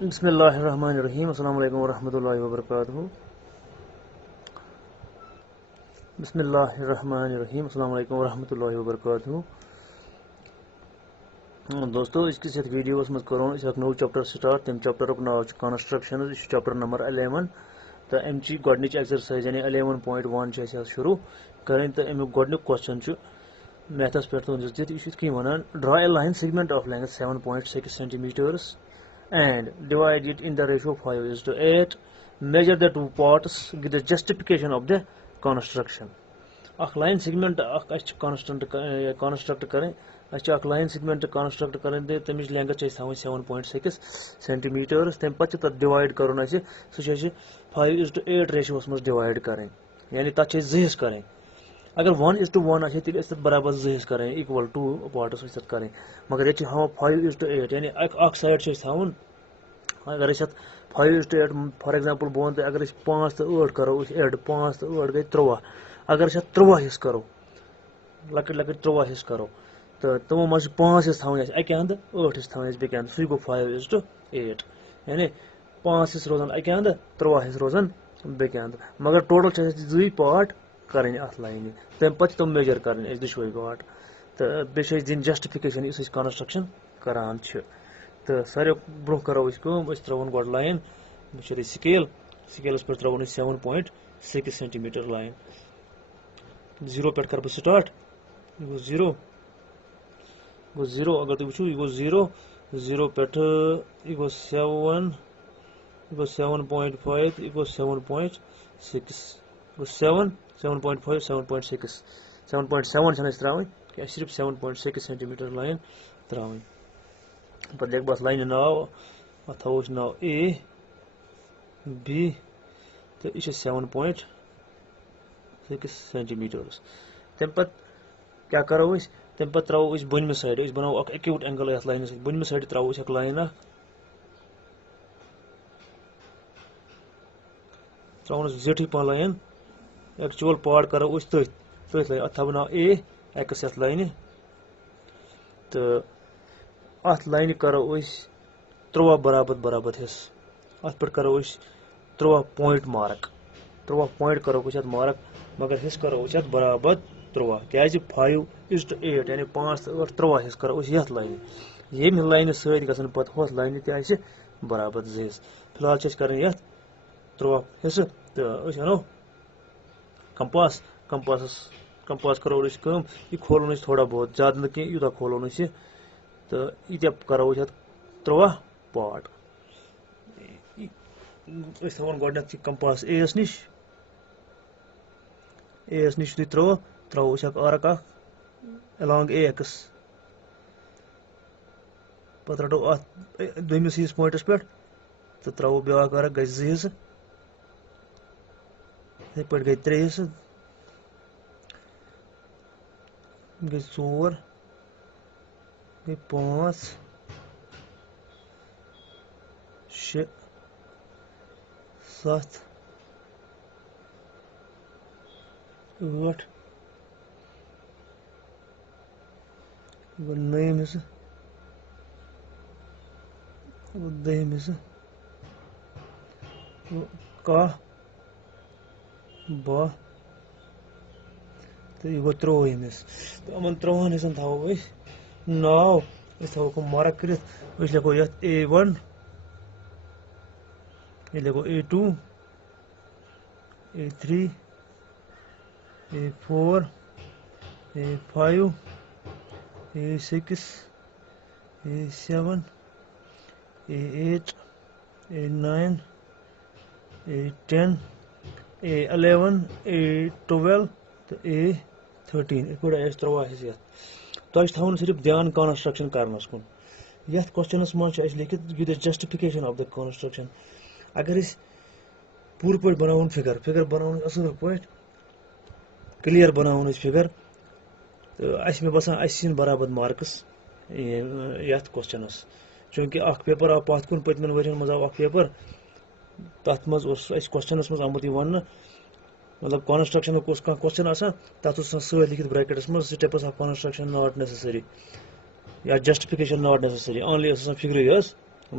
بسم اللہ الرحمن الرحیم السلام علیکم ورحمۃ اللہ وبرکاتہ. بسم اللہ الرحمن الرحیم السلام علیکم ورحمۃ اللہ وبرکاتہ. دوستو اس کس ویڈیو مز کرو نو چیپٹر سٹارٹ. تم چیپٹر ناو کنسٹرکشن. یہ چیپٹر نمبر 11 تو امچ گۄڈنِچ ایکزرسائز یعنی 11.1 شروع کریں. تو امیک گۄڈنیُک کوسچن میتھس پہ دِتھ یہ یِتھ ونان draw a line segment of length 7.6 centimeters and divide it in the ratio 5:8. Measure the two parts. Give the justification of the construction. اخ لائن سیگمنٹ کنسٹرکٹ کریں. اخ لائن سیگمنٹ کنسٹرکٹ کریں تو تمچ لینگتھ 7.6 centimeters. تم پتہ تک divide کرن سہ 5:8 ریشیوس مز ڈیوائڈ کریں یعنی تک زٕ کریں. اگر 1:1 آسہِ تیٚلہِ ٲسۍ تَتھ برابر زٕ کریں ایکول ٹو پارٹس ٲسۍ تَتھ کریں. مگر ییٚتہِ چھِ ہاوان 5:8 یعنی اکھ سایڈ چھِ أسۍ تھاوُن. اگر أسۍ اتھ 5:8 فار ایگزامپل بہٕ وَنہٕ تۄہہِ اگر أسۍ 5 تہٕ 8 کرو أسۍ ایڈ 5 تہٕ 8 گٔے 13. اگر أسۍ اتھ 13 حصہٕ کرو لۄکٕٹۍ لۄکٕٹۍ 13 حصہٕ کرو تہٕ تِمو منٛز چھِ 5 حصہٕ تھاوٕنۍ اَسہِ اَکہِ اَندٕ 8 حصہٕ تھاوٕنۍ اَسہِ بیٚکہِ اَندٕ. سُے گوٚو 5:8 یعنی 5 حصہٕ روزان اَکہِ اَندٕ 13 حصہٕ روزان بیٚکہِ اَندٕ. مگر ٹوٹل چھِ اَسہِ زٕے پارٹ کرٕنۍ اتھ لاینہِ. تمہِ پتہٕ چھِ تِم میجر کرٕنۍ اَسہِ دۄشوے پارٹ. تہٕ بیٚیہِ چھِ اَسہِ دِنۍ جسٹِفِکیشن یُس أسۍ کنسٹرکشن کران چھِ. تہٕ ساروی برونٛہہ کرو أسۍ کٲم. أسۍ ترٛاوون گۄڈٕ لایِن وٕچھو سکیل. سکیلس پٮ۪ٹھ ترٛاوون أسۍ 7.6 centimeter لایِن. 0 پٮ۪ٹھ کرٕ بہٕ سٹارٹ. یہِ گوٚو 0 0 اگر تُہۍ وٕچھِو یہِ گوٚو 0 0 پٮ۪ٹھٕ یہِ گوٚو 7 یہِ گوٚو 7.5 یہِ گوٚو 7.6 گوٚو 7.5 7.6 7.7 چھنہٕ اَسہِ ترٛاوٕنۍ کینٛہہ صرف 7.6 centimeter لایِن ترٛاوٕنۍ. پتہٕ لیکھٕ بہٕ اتھ لاینہِ ناو. اتھ تھاوو أسۍ ناو A B تہٕ یہِ چھِ 7.6 centimeters. تمہِ پتہٕ کیٛاہ کرو أسۍ تمہِ پتہٕ ترٛاوو أسۍ بۄنمہِ سایڈٕ. أسۍ بناوو اکھ ایکیوٗٹ اینگل یتھ لاینہِ سۭتۍ. بۄنمہِ سایڈٕ ترٛاوو أسۍ اکھ لاین اکھ ترٛاوون أسۍ زیٖٹھٕے پہن لاین. ایکچُول پارٹ کرو أسۍ تٔتھۍ لاینہِ. اتھ تھاوو ناو A ایکٕس یتھ لاینہِ. تہٕ اتھ لاینہِ کرو أسۍ 13 برابر حصہٕ. اتھ پٮ۪ٹھ کرو أسۍ 13 پویِنٹ مارک. 13 پویِنٹ کرو أسۍ اتھ مارک مگر حصہٕ کرو أسۍ اتھ برابر 13 کیٛازِ 5:8 یعنی 5 تہٕ 8 13 حصہٕ کرو أسۍ یتھ لاینہِ. ییٚمہِ لاینہِ سۭتۍ گژھن پتہٕ ہُتھ لاینہِ تہِ آسہِ برابر 2 حصہٕ. فی الحال چھِ أسۍ کرٕنۍ یتھ 13 حصہٕ. تہٕ أسۍ انو کمپاس کرو أسۍ کٲم. یہِ کھولون أسۍ تھوڑا بہت زیادٕ نہٕ کینٛہہ یوٗتاہ کھولون أسۍ یہِ. تہٕ ییٖتیاہ کرو أسۍ اتھ 13 پارٹ. أسۍ تھاوون گۄڈٕنیتھ یہِ کمپاس A یس نِش. A یس نِش یُتھُے ترٛاوو أسۍ اکھ آرک اکھ along AX. پتہٕ رٹو اتھ دوٚیمِس ہِوِس پویِنٹس پٮ۪ٹھ تہٕ ترٛاوو بیٛاکھ آرک گژھِ 2 حصہٕ. یِتھٕے پٲٹھۍ گٔے 3 حصہٕ گٔے 4 گٔے 5 6 7 8 گوٚو 9 حصہٕ گوٚو 10 حصہٕ گوٚو 11 12 تہٕ یہِ گوٚو 13 حصہٕ. تہٕ یِمن 13 حصن تھاوو أسۍ ناو. أسۍ تھاووکھ یِم مارک کٔرِتھ. أسۍ لیکھو یتھ A1 ییٚتہِ لیکھو A2 A3 A4 A5 A6 A7 A8 A9 A10 A11 A12 تہٕ A13. یِتھ پٲٹھۍ اَسہِ 13 حصہٕ یتھ. تۄہہِ چھُ تھاوُن صرف دھیان کنسٹرکشن کرنس کُن. یتھ کوسچنس منٛز چھُ اَسہِ لیکھِتھ گِو the justification of the construction. اگر أسۍ پوٗرٕ پٲٹھۍ بناوون فِگر بناوون اصل پٲٹھۍ کلیر بناوون أسۍ فِگر تہٕ اَسہِ مےٚ باسان اَسہِ یِن برابر مارکٕس یتھ کوسچنس. چوٗنکہِ اکھ پیپر آو پتھ کُن پٔتمٮ۪ن ؤرین منٛز آو اکھ پیپر تتھ منٛز اوس اَسہِ کوسچنس منٛز آمُت یہِ وننہٕ مطلب کنسٹرکشنُک اوس کانٛہہ کوسچن آسان تتھ اوس آسان سۭتۍ لیکھِتھ برٛیکٹس منٛز steps of construction not necessary یا جسٹِفِکیشن ناٹ نیسسری. اونلی ٲس آسان فِگرٕے یٲژ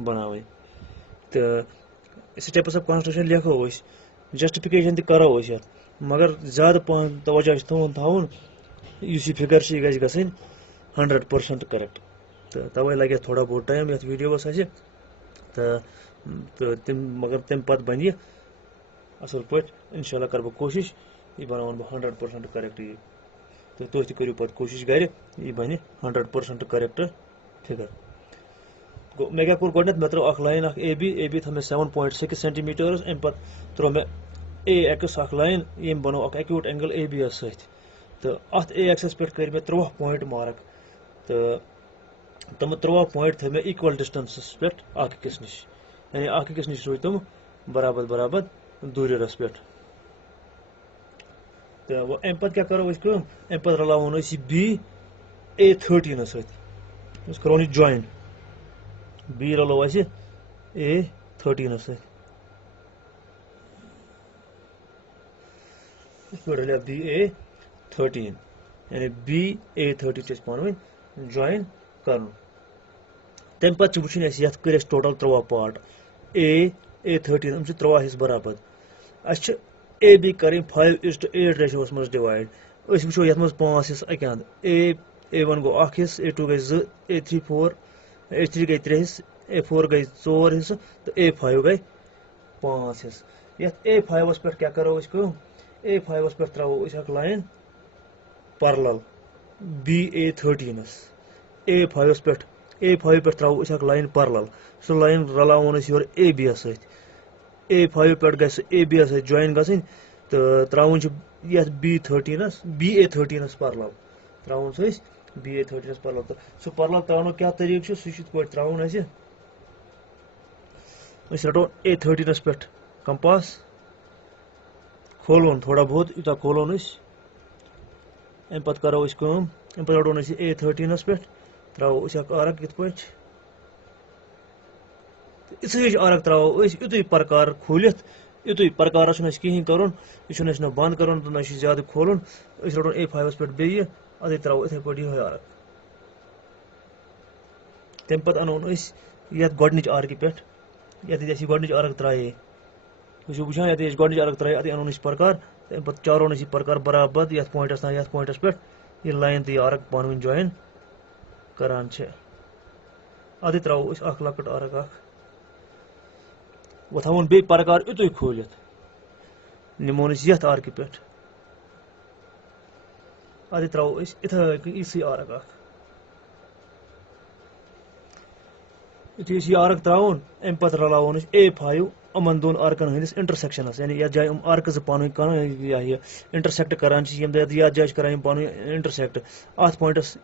بناوٕنۍ. تو سٹیپس آف کنسٹرکشن لکھو جسٹفکیشن تہ کرو یتھ مگر زیادہ پہن توجہ تھاون اس یہ فگر یہ گژھِ گژھٕنۍ 100% کریکٹ تو توے لگہِ تھوڑا بہت ٹائم یتھ ویڈیوس اسہِ تو تم مگر تم پتہٕ بنہِ یہِ اصل پٲٹھۍ انشاء اللہ کرٕ بہٕ کوٗشش یہِ بناون بہٕ 100% کریکٹ یہِ تہٕ تُہۍ تہِ کٔرِو پتہٕ کوٗشش گرِ یہِ بنہِ 100% کریکٹ فگر گوٚو مےٚ کیٛاہ کوٚر گۄڈٕنٮ۪تھ مےٚ ترٲو اکھ لایِن اکھ اے بی تھٲو مےٚ 7.6 سینٹیمیٖٹٲرٕس امہِ پتہٕ ترٲو مےٚ اے ایکس اکھ لایِن ییٚمۍ بنوو اکھ ایکیوٗٹ اینگل اے بی یس سۭتۍ تہٕ اتھ اے ایکسس پٮ۪ٹھ کٔرۍ مےٚ 13 پویِنٹ مارک تہٕ تِم 13 پویِنٹ تھٲو مےٚ ایٖکول ڈسٹنسس پٮ۪ٹھ اکھ أکِس نِش یعنی اکھ أکِس نِش روٗدۍ تِم برابر دوٗرِرس پٮ۪ٹھ تہٕ وۄنۍ امہِ پتہٕ کیٛاہ کرو أسۍ کٲم امہِ پتہٕ رلاوون أسۍ یہِ بی A13 سۭتۍ أسۍ کرون یہِ جوین بی رلو اسہِ A13 سۭتۍ یِتھ پٲٹھۍ رلیو بی A13 یعنی بی A13 چھِ أسۍ پانہٕ ؤنۍ جوین کرُن تمہِ پتہٕ چھِ وٕچھِنۍ اَسہِ یتھ کٔرۍ اَسہِ ٹوٹل 13 پارٹ A13 یِم چھِ 13 حصہٕ برابر اَسہِ چھِ اے بی کرٕنۍ 5:8 ریشوس منٛز ڈِوایڈ أسۍ وٕچھو یتھ منٛز 5 حصہٕ اکہِ اندٕ A1 گوٚو اکھ حصہٕ A2 گٔے 2 A3 4 A3 گٔے 3 حصہٕ A4 گٔے 4 حصہٕ تہٕ A5 گٔے 5 حصہٕ یتھ A5 پٮ۪ٹھ کیٛاہ کرو أسۍ کٲم A5 پٮ۪ٹھ تراوو أسۍ اکھ line parallel be A13 A5 پٮ۪ٹھ A5 پٮ۪ٹھ تراوو أسۍ اکھ لایِن پرلل سُہ لایِن رلاوون أسۍ یورٕ اے بی یس سۭتۍ A5 پٮ۪ٹھ گژھِ اے بی یس سۭتۍ جوین گژھٕنۍ تہٕ تراوُن چھُ یتھ بی A13 پرلل تراوُن چھُ أسۍ بی A13 پرلل تہٕ سُہ پرلل تراونُک کیٛاہ طریٖقہٕ چھُ سُہ چھُ یِتھ پٲٹھۍ تراوُن اَسہِ أسۍ رٹو A13 پٮ۪ٹھ کمپاس کھولون تھوڑا بہت یوٗتاہ کھولون أسۍ امہِ پتہٕ کرو أسۍ کٲم امہِ پتہٕ رٹون أسۍ یہِ A13 پٮ۪ٹھ تراوو أسۍ اکھ آرک یِتھ پٲٹھۍ یِژھٕے ہِش آرک تراوو أسۍ یُتُے پرکار کھوٗلِتھ یُتُے پرکارس چھُنہٕ اَسہِ کِہینۍ کرُن یہِ چھُنہٕ اَسہِ نہ بنٛد کرُن تہٕ نہ چھُ زیادٕ کھولُن أسۍ رٹون A5 پٮ۪ٹھ بیٚیہِ ادے تراوو یِتھٕے پٲٹھۍ یِہوے آرک تمہِ پتہٕ انون أسۍ یتھ گۄڈنِچ آرکہِ پٮ۪ٹھ یتھ اَسہِ یہِ گۄڈنِچ آرک ترایے تُہۍ چھِو وٕچھان یتھ اَسہِ گۄڈنِچ آرک ترایے ادے انون أسۍ پرکار تمہِ پتہٕ چارون أسۍ یہِ پرکار برابر یتھ پویِنٹس تام یتھ پویِنٹس پٮ۪ٹھ یہِ لایِن تہٕ یہِ آرک پانہٕ ؤنۍ جوین کران چھِ ادے تراوو أسۍ اکھ لۄکٕٹ آرک اکھ وۄنۍ تھاوون بیٚیہِ پرکار یُتُے کھوٗلِتھ نِمون أسۍ یتھ آرکہِ پٮ۪ٹھ ادے تراوو أسۍ یِتھٕے کٔنۍ یِژھٕے آرک اکھ یُتھُے أسۍ یہِ آرک تراوون امہِ پتہٕ رلاوون أسۍ A5 یِمن دۄن آرکن ہٕنٛدِس انٹرسیکشنس یعنی یتھ جایہِ یِم آرکہٕ زٕ پانہٕ ؤنۍ یہِ انٹرسیکٹ کران چھِ ییٚمہِ دۄہ یتھ جایہِ چھِ کران یِم پانہٕ ؤنۍ انٹرسیکٹ اتھ پویِنٹس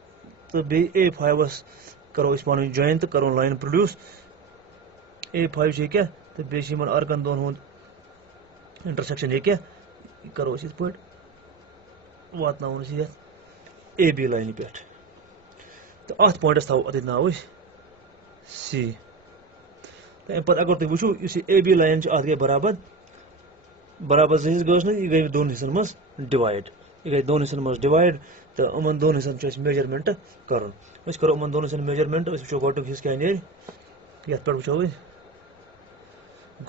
تہٕ بیٚیہِ A5 کرو أسۍ پانہٕ ؤنۍ جوین تہٕ کرون لایِن پروڈیوس A5 چھِ ییٚکیاہ تہٕ بیٚیہِ چھِ یِمن آرکن دۄن ہُنٛد انٹرسیکشن ییٚکیاہ یہِ کرو أسۍ یِتھ پٲٹھۍ واتناوون أسۍ یتھ AB لاینہِ پٮ۪ٹھ تہٕ اتھ پویِنٹس تھاوو اتٮ۪تھ ناو أسۍ C تہٕ امہِ پتہٕ اگر تُہۍ وٕچھِو یُس یہِ AB لاین چھِ اتھ گٔے برابر 2 حصہٕ گٔژھ نہٕ یہِ گٔے 2 حصن منٛز ڈِوایڈ یہِ گٔے 2 حصن منٛز ڈِوایڈ تہٕ یِمن 2 حصن چھُ اَسہِ میجرمنٹ کرُن أسۍ کرو یِمن 2 حصن میجرمنٹ أسۍ وٕچھو گۄڈنیُک حصہٕ کیٛاہ نیرِ یتھ پٮ۪ٹھ وٕچھو أسۍ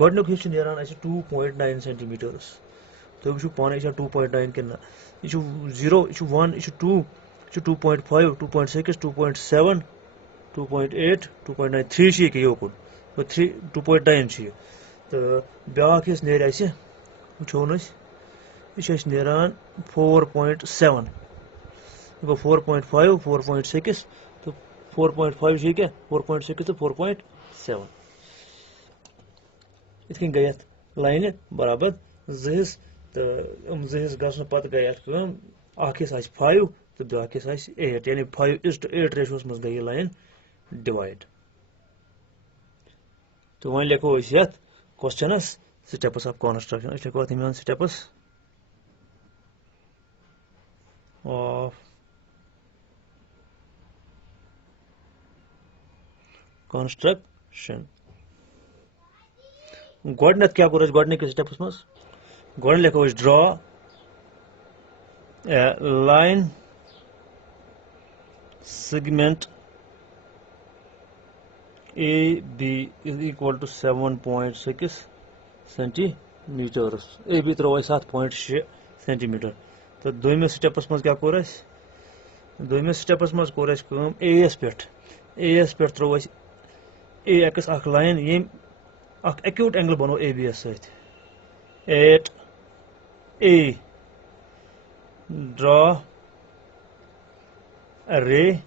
گۄڈنیُک حصہٕ چھُ نیران اَسہِ 2.9 سینٹیمیٖٹٲرٕس تُہۍ وٕچھِو پانے یہِ چھا 2.9 کِنہٕ نہ یہِ چھُ 0 یہِ چھُ 1 یہِ چھُ 2 یہِ چھُ 2.5 2.6 2.7 2.8 2.9 3 چھِ ییٚکیاہ یوکُن 2.9 چھُ یہِ تہٕ بیٛاکھ حصہٕ نیرِ اَسہِ وٕچھون أسۍ یہِ چھُ اَسہِ نیران 4.7 یہِ گوٚو 4.5 4.6 تہٕ 4.5 چھُ ییٚکیاہ 4.6 تہٕ 4.7 یِتھ کٔنۍ گٔے اَتھ لاینہِ برابر 2 حصہٕ تہٕ یِم 2 حصہٕ گژھنہٕ پتہٕ گٔے اَتھ کٲم اکھ حصہٕ آسہِ 5 تہٕ بیٛاکھ حصہٕ آسہِ 8 یعنی 5:8 ریشوس منٛز گٔے یہِ لاین ڈِوایڈ تہٕ وۄنۍ لیکھو أسۍ یتھ کوسچنس سٹیپس آف کنسٹرکشن أسۍ لیکھو اتھ یِم سٹیپس آف کنسٹرکشن گۄڈٕنیتھ کیٛاہ کوٚر اَسہِ گۄڈٕنِکِس سٹیپس منٛز گۄڈٕ لیکھو أسۍ draw a line segment AB is equal to 7.6 centimeters. AB ترو 7.6 centimeter. تو دویمس سٹیپس مز کیا کور اس دویمس سٹیپس مز کور اس کام اے ایس پہ ترو اس اے ایکس اخ لائن یم اخ ایکیوٹ اینگل بنو اے بی ایس ست ایٹ A draw a ray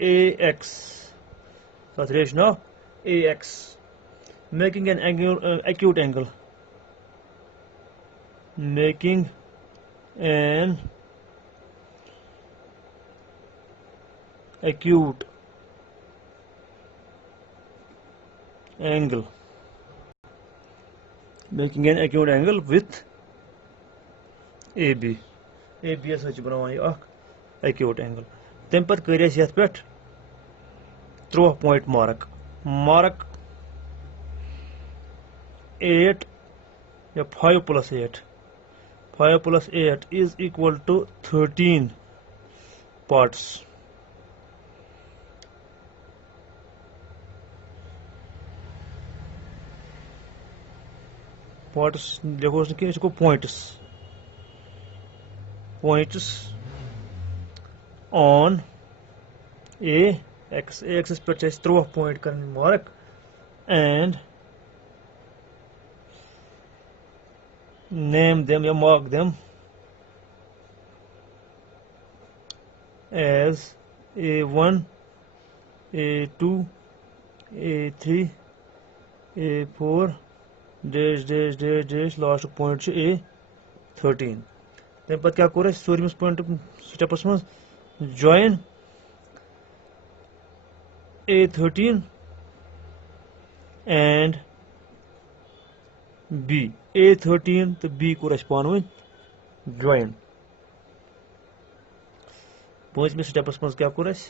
AX. That's ration of AX, making an acute angle. Making an acute angle. Making an acute angle with AB. ABS ہچ بناوان یہ اخ ایکیوٹ اینگل تم پتہ کر اس یت پٹھ 3 پوائنٹ مارک 8 یا 5 plus 8 is equal to 13 parts. دیکھو اس نے اس کو points on AX پہ 3 پوائنٹ کرنے مارک and name them یا mark them as A1 A2 A3 A4 dash last point A13. تم پتہ کیا کور اس ژوٗرمِس پوائنٹ سٹیپس مز join A13 and B. A13 تو B کور اس پانوین جوائن. پانچمس سٹیپس مز کیا کور اس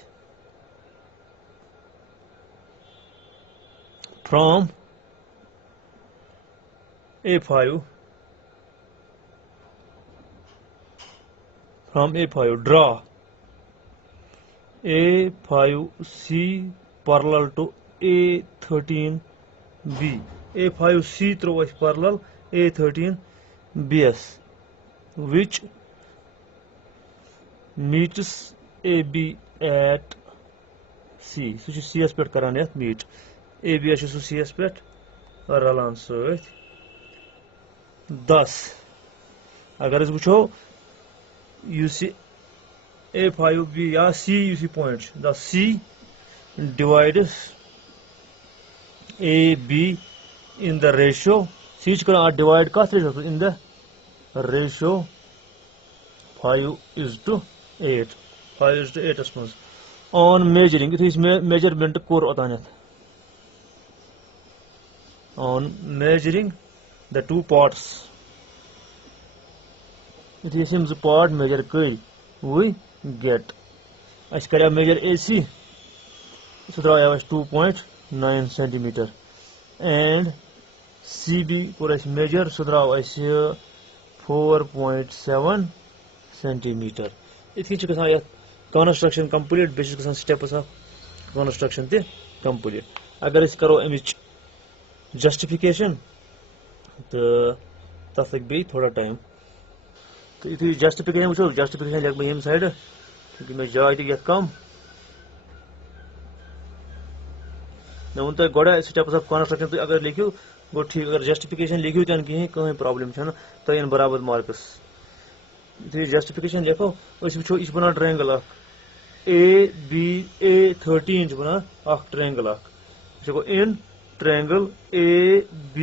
from A5 draw A5C parallel to A13B. A5C throw is parallel A13BS, which meets AB at C. So CS pet karan yat meet ABS is CS pet ralan seth. Thus agar is wucho you see A5B یا C you see points. The C divides AB in the ratio. C divide کتھ ratio in the ratio 5:8. 5:8 اس مز on measuring measurement cover اوتانیت on measuring the 2 parts. If you see part measure kari, we get اس کریا measure AC سہ درایو اس 2.9 centimeter and CB cover us measure سہ درایو اس 4.7 centimeter. اتھی چھ گژھان یتھ construction complete بیٚیہِ چھُ گژھان سٹیپس آف کنسٹرکشن تہِ کمپلیٹ. اگر أسۍ کرو امِچ جسٹفکیشن تہٕ تتھ لگہِ بیٚیہِ تھوڑا ٹایم. تو یُتھُے جسٹفکیشن وٕچھو جسٹفکیشن لیکھٕ بہٕ ییٚمہِ سایڈٕ کیونکہ مےٚ جاے تہِ یتھ کم. مےٚ ووٚن تۄہہِ گۄڈے سٹیپس آف کنسٹرکشن تُہۍ اگر لیکھِو گوٚو ٹھیٖک اگر جسٹفکیشن لیکھِو تہِ نہٕ کِہیٖنۍ کٕہٕنۍ پرابلم چھنہٕ تۄہہِ یِن برابر مارکس. یُتھُے جسٹفکیشن لیکھو أسۍ وٕچھو یہِ چھُ بنان ٹرٛینگل اکھ A13 چھُ بنان اکھ ٹرٛینگل اکھ. أسۍ ہٮ۪کو اِن ٹرٛینگل AB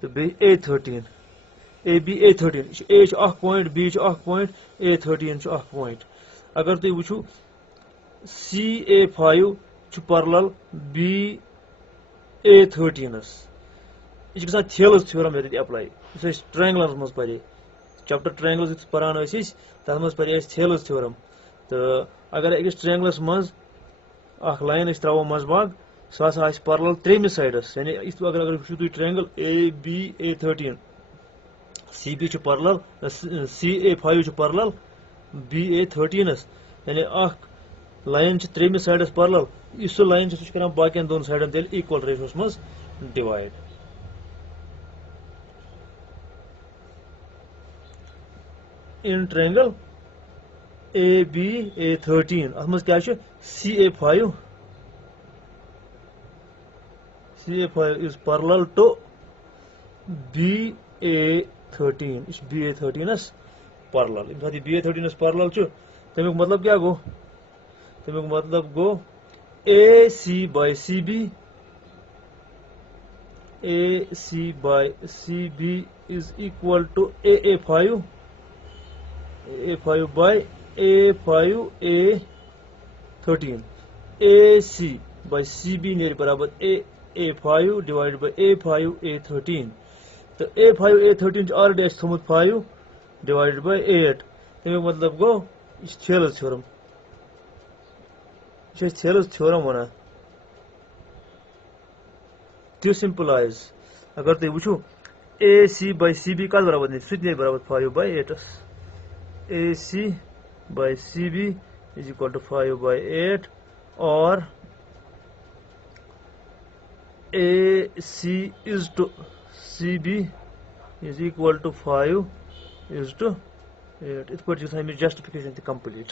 تہٕ بیٚیہِ A13 AB A13 A چھُ اکھ پویِنٹ B چھُ اکھ پویِنٹ A13 چھُ اکھ پویِنٹ. اگر تُہۍ وٕچھِو CA5 چھُ پرلل BA13 یہِ چھِ گژھان تھیلٕز تھیورم ییٚتٮ۪تھ ایپلاے یُس أسۍ ٹرٛینگلَس منٛز پرے چیپٹر ٹرٛینگلٕز یُتھ پران ٲسۍ أسۍ تتھ منٛز پرے اَسہِ تھیلٕز تھیورم. تہٕ اگر أکِس ٹرٛینگلَس منٛز اکھ لایِن أسۍ ترٛاوو منٛزٕ باگ سُہ ہسا آسہِ پرلل ترٛیٚیمِس سایڈس یعنی یِتھ اگر وٕچھِو تُہۍ ٹرٛینگل AB A13 CB چھُ پرلل CA5 چھُ پرلل BA13 یعنی اکھ لائن ترٛیمِس سایڈس پارلل یُس سُہ لائن سُہ کران باقین دۄن سایڈن تیٚلہِ ایٖکول ریشوس منٛز ڈِوایڈ. ان ٹرینگل AB-A13 اتھ منٛز کیٛاہ چھُ CA5 is parallel to BA13 یہِ چھُ BA13 parallel. ییٚمہِ ساتہٕ یہِ BA13 parallel چھُ تمیُک مطلب کیٛاہ گوٚو؟ تمیُک مطلب گوٚو AC by CB is equal to AA5 by A5A13. AC by CB نیرِ برابر AA5 divided by A5A13. تو A5A13 چھُ آلریڈی اَسہِ تھوٚمُت 5 divided by 8. تمیُک مطلب گوٚو یہِ چھُ تھیلٕز تھیورم. یہ چھِ أسۍ تھیلٕز تھیورم وَنان. This implies اگر تُہۍ وٕچھو AC by CB کَتھ برابر نیرِ سُہ تہِ نیرِ برابر 5 by 8. AC by CB is equal to 5 by 8 or AC is to CB is equal to 5 is to 8. اِتھ پٲٹھۍ چھِ گژھان اَمِچ جسٹِفِکیشن تہِ کمپلیٖٹ.